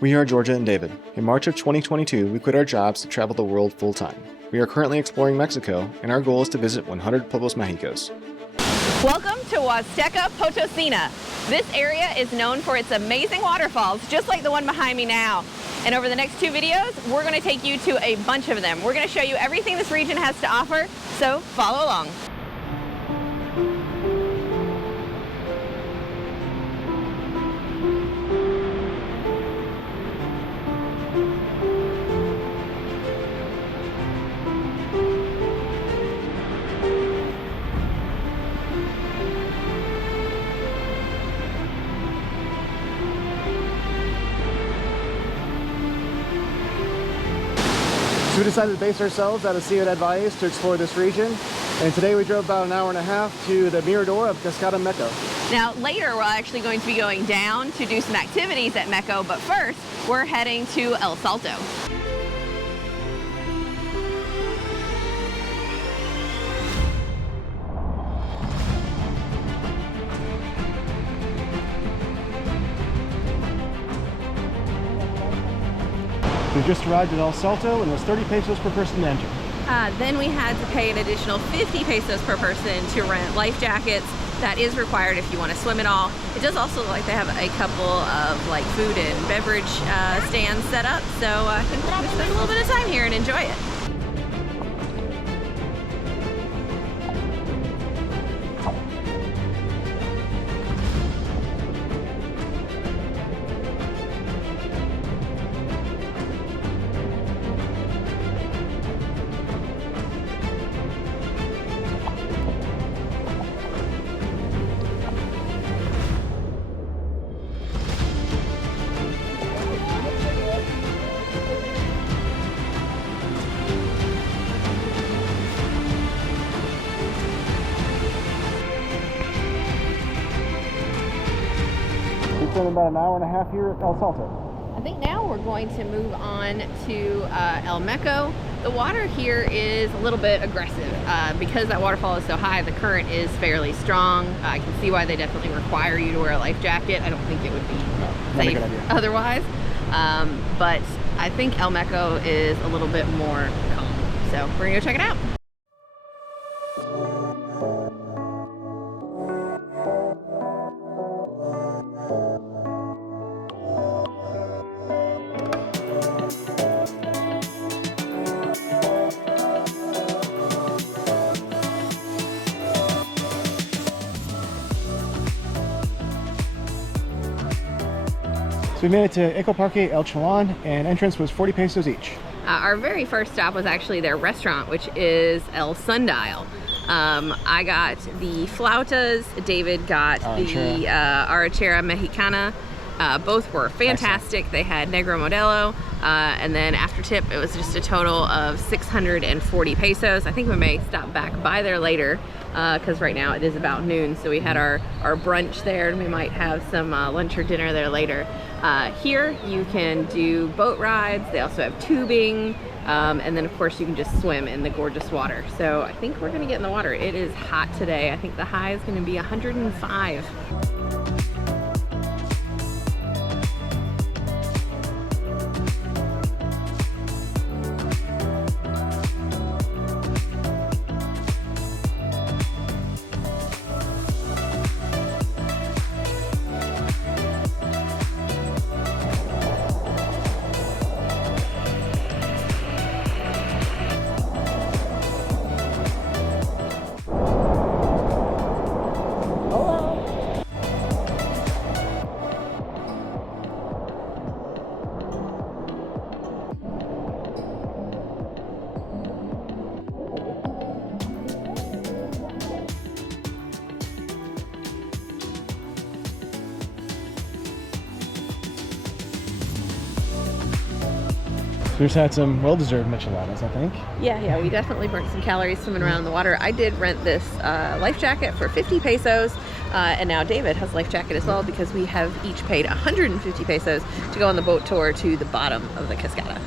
We are Georgia and David. In March of 2022, we quit our jobs to travel the world full-time. We are currently exploring Mexico, and our goal is to visit 100 Pueblos Mágicos. Welcome to Huasteca Potosina. This area is known for its amazing waterfalls, just like the one behind me now. And over the next 2 videos, we're going to take you to a bunch of them. We're going to show you everything this region has to offer, so follow along. So we decided to base ourselves out of Ciudad Valles to explore this region, and today we drove about an hour and a half to the mirador of Cascada el Meco. Now later we're actually going to be going down to do some activities at Meco, but first we're heading to El Salto. We just arrived at El Salto, and it was 30 pesos per person to enter. Then we had to pay an additional 50 pesos per person to rent life jackets. That is required if you want to swim at all. It does also look like they have a couple of like food and beverage stands set up, so I think we're going to spend a little bit of time here and enjoy it. We spent about an hour and a half here at El Salto. I think now we're going to move on to El Meco. The water here is a little bit aggressive. Because that waterfall is so high, the current is fairly strong. I can see why they definitely require you to wear a life jacket. I don't think it would be safe otherwise. But I think El Meco is a little bit more calm. So we're gonna go check it out. So we made it to Ecoparque El Chalán, and entrance was 40 pesos each. Our very first stop was actually their restaurant, which is El Sundial. I got the flautas, David got the arrachera mexicana. Both were fantastic. Excellent. They had negro modelo, and then after tip, it was just a total of 640 pesos. I think we may stop back by there later, because right now it is about noon, so we had our brunch there, and we might have some lunch or dinner there later. Here you can do boat rides. They also have tubing, and then of course you can just swim in the gorgeous water. So I think we're gonna get in the water. It is hot today. I think the high is gonna be 105. We just had some well-deserved micheladas, I think. Yeah, we definitely burnt some calories swimming around in the water. I did rent this life jacket for 50 pesos, and now David has a life jacket as well because we have each paid 150 pesos to go on the boat tour to the bottom of the Cascada.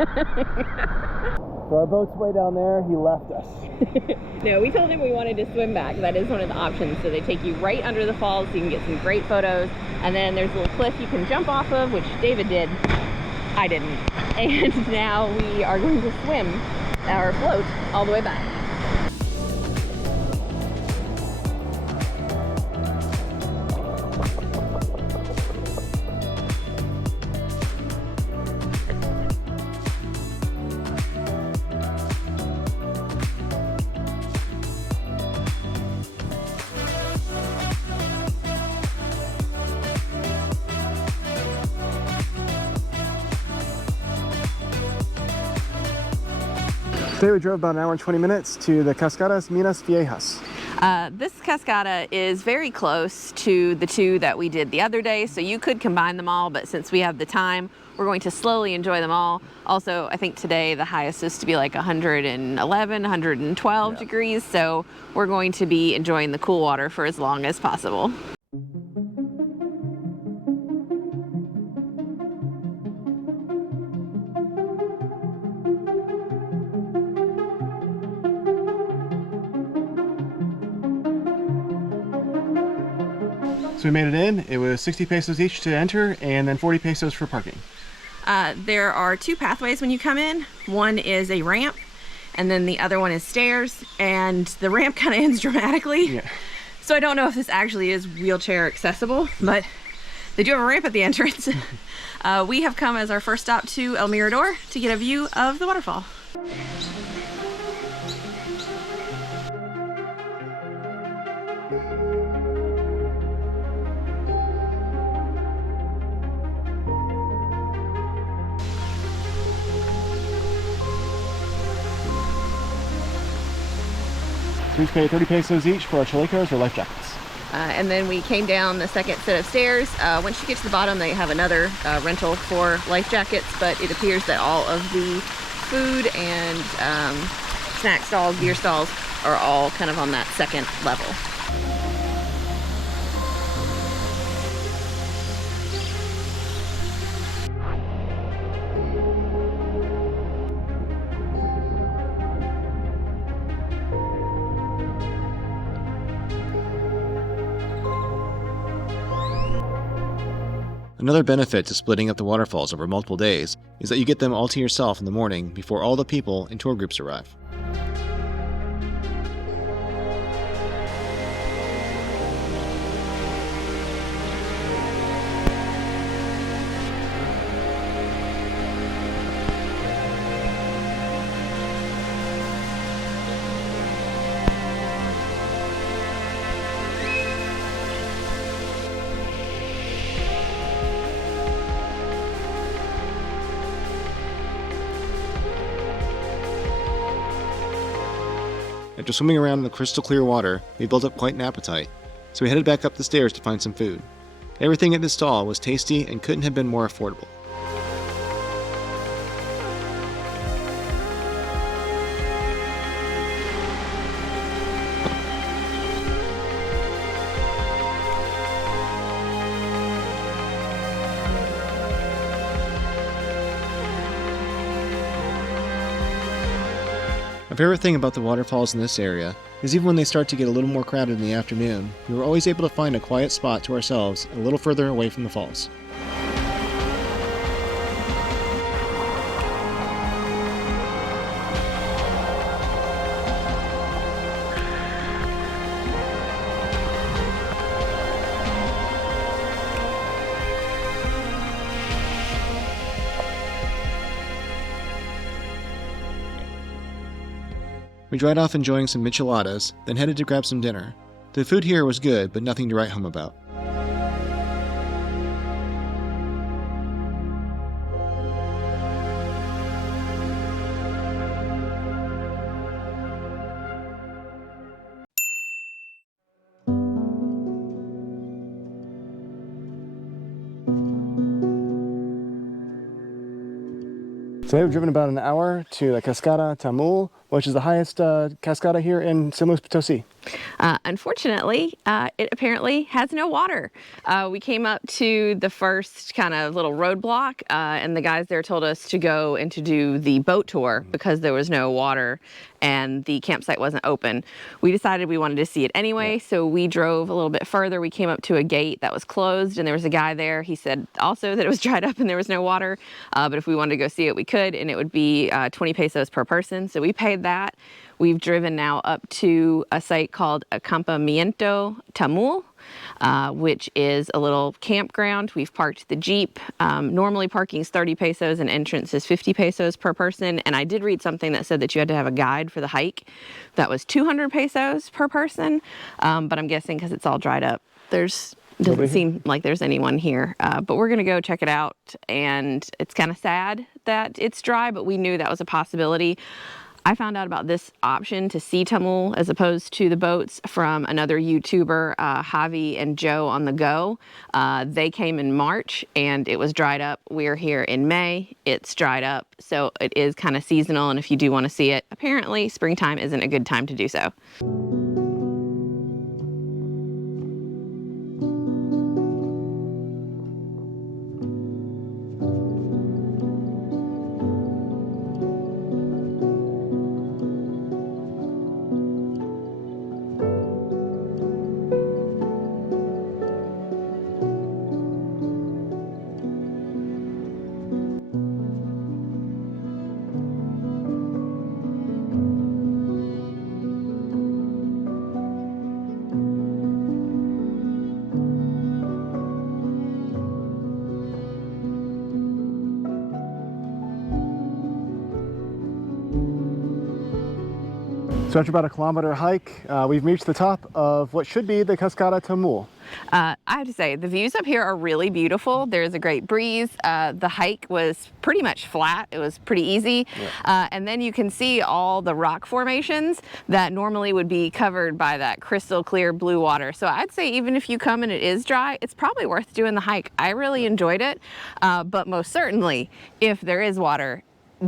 So our boat's way down there. He left us. No, we told him we wanted to swim back. That is one of the options. So they take you right under the falls so you can get some great photos. And then there's a little cliff you can jump off of, which David did. I didn't. And now we are going to swim or float all the way back. Today we drove about an hour and 20 minutes to the Cascadas de Minas Viejas. This cascada is very close to the two that we did the other day, so you could combine them all, but since we have the time, we're going to slowly enjoy them all. Also, I think today the highest is to be like 111, 112 degrees, so we're going to be enjoying the cool water for as long as possible. So we made it in. It was 60 pesos each to enter and then 40 pesos for parking. There are two pathways when you come in. One is a ramp and then the other one is stairs, and the ramp kind of ends dramatically. Yeah. So I don't know if this actually is wheelchair accessible, but they do have a ramp at the entrance. We have come as our first stop to El Mirador to get a view of the waterfall. So we paid 30 pesos each for our chalecos or life jackets. And then we came down the second set of stairs. Once you get to the bottom, they have another rental for life jackets, but it appears that all of the food and snack stalls, beer stalls are all kind of on that second level. Another benefit to splitting up the waterfalls over multiple days is that you get them all to yourself in the morning before all the people and tour groups arrive. After swimming around in the crystal clear water, we built up quite an appetite, so we headed back up the stairs to find some food. Everything at this stall was tasty and couldn't have been more affordable. My favorite thing about the waterfalls in this area is even when they start to get a little more crowded in the afternoon, we were always able to find a quiet spot to ourselves a little further away from the falls. We dried off enjoying some micheladas, then headed to grab some dinner. The food here was good, but nothing to write home about. Today we've driven about an hour to the Cascada Tamul, which is the highest cascada here in San Luis Potosi. Unfortunately, it apparently has no water. We came up to the first kind of little roadblock, and the guys there told us to go and to do the boat tour because there was no water and the campsite wasn't open. We decided we wanted to see it anyway, so we drove a little bit further. We came up to a gate that was closed, and there was a guy there. He said also that it was dried up and there was no water, but if we wanted to go see it, we could, and it would be 20 pesos per person, so we paid that. We've driven now up to a site called Pt.1, which is a little campground. We've parked the Jeep. Normally parking is 30 pesos and entrance is 50 pesos per person. And I did read something that said that you had to have a guide for the hike. That was 200 pesos per person. But I'm guessing because it's all dried up, doesn't seem like there's anyone here. But we're gonna go check it out. And it's kind of sad that it's dry, but we knew that was a possibility. I found out about this option to see Tamul as opposed to the boats from another YouTuber, Javi and Joe on the Go. They came in March and it was dried up. We're here in May, it's dried up. So it is kind of seasonal, and if you do want to see it, apparently springtime isn't a good time to do so. So after about a kilometer hike, we've reached the top of what should be the Cascada Tamul. I have to say, the views up here are really beautiful. There's a great breeze. The hike was pretty much flat. It was pretty easy. And then you can see all the rock formations that normally would be covered by that crystal clear blue water. So I'd say even if you come and it is dry, it's probably worth doing the hike. I really enjoyed it. But most certainly, if there is water,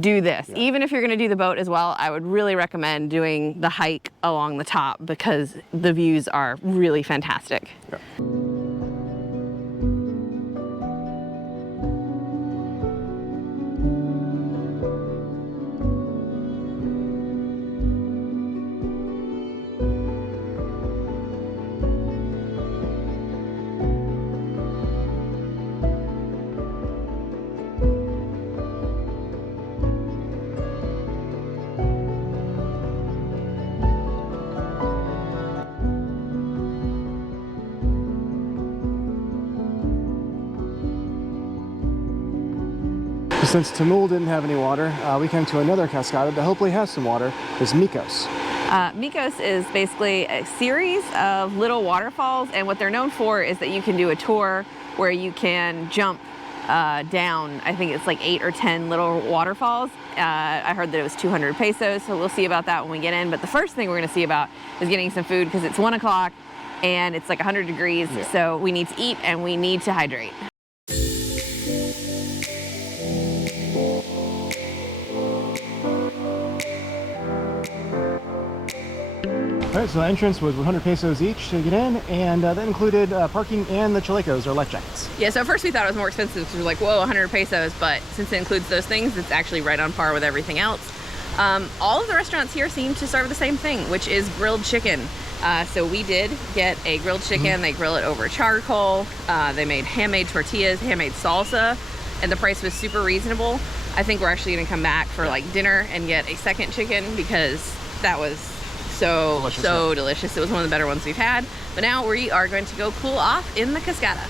do this. Even if you're going to do the boat as well, I would really recommend doing the hike along the top because the views are really fantastic. Since Tamul didn't have any water, we came to another cascada that hopefully has some water. It's Micos. Micos is basically a series of little waterfalls, and what they're known for is that you can do a tour where you can jump down, I think it's like 8 or 10 little waterfalls. I heard that it was 200 pesos, so we'll see about that when we get in. But the first thing we're gonna see about is getting some food because it's 1 o'clock and it's like 100 degrees, so we need to eat and we need to hydrate. All right, so the entrance was 100 pesos each to get in, and that included parking and the chalecos, or life jackets. Yeah, so at first we thought it was more expensive because we were like, whoa, 100 pesos, but since it includes those things, it's actually right on par with everything else. All of the restaurants here seem to serve the same thing, which is grilled chicken. So we did get a grilled chicken. They grill it over charcoal. They made handmade tortillas, handmade salsa, and the price was super reasonable. I think we're actually gonna come back for like dinner and get a second chicken because that was so delicious. It was one of the better ones we've had. But now we are going to go cool off in the Cascada.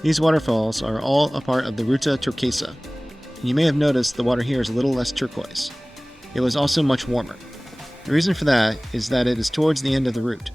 These waterfalls are all a part of the Ruta Turquesa. You may have noticed the water here is a little less turquoise. It was also much warmer. The reason for that is that it is towards the end of the route.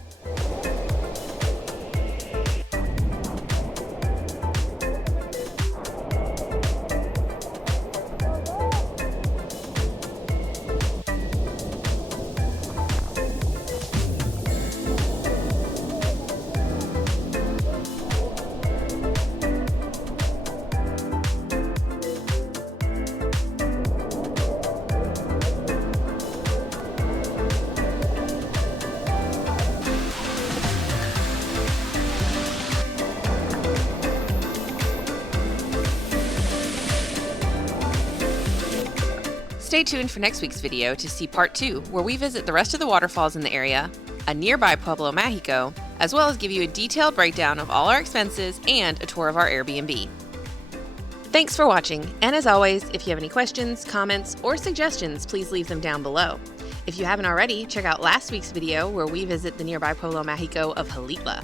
Stay tuned for next week's video to see part 2, where we visit the rest of the waterfalls in the area, a nearby Pueblo Mágico, as well as give you a detailed breakdown of all our expenses and a tour of our Airbnb. Thanks for watching, and as always, if you have any questions, comments, or suggestions, please leave them down below. If you haven't already, check out last week's video where we visit the nearby Pueblo Mágico of Jalitla.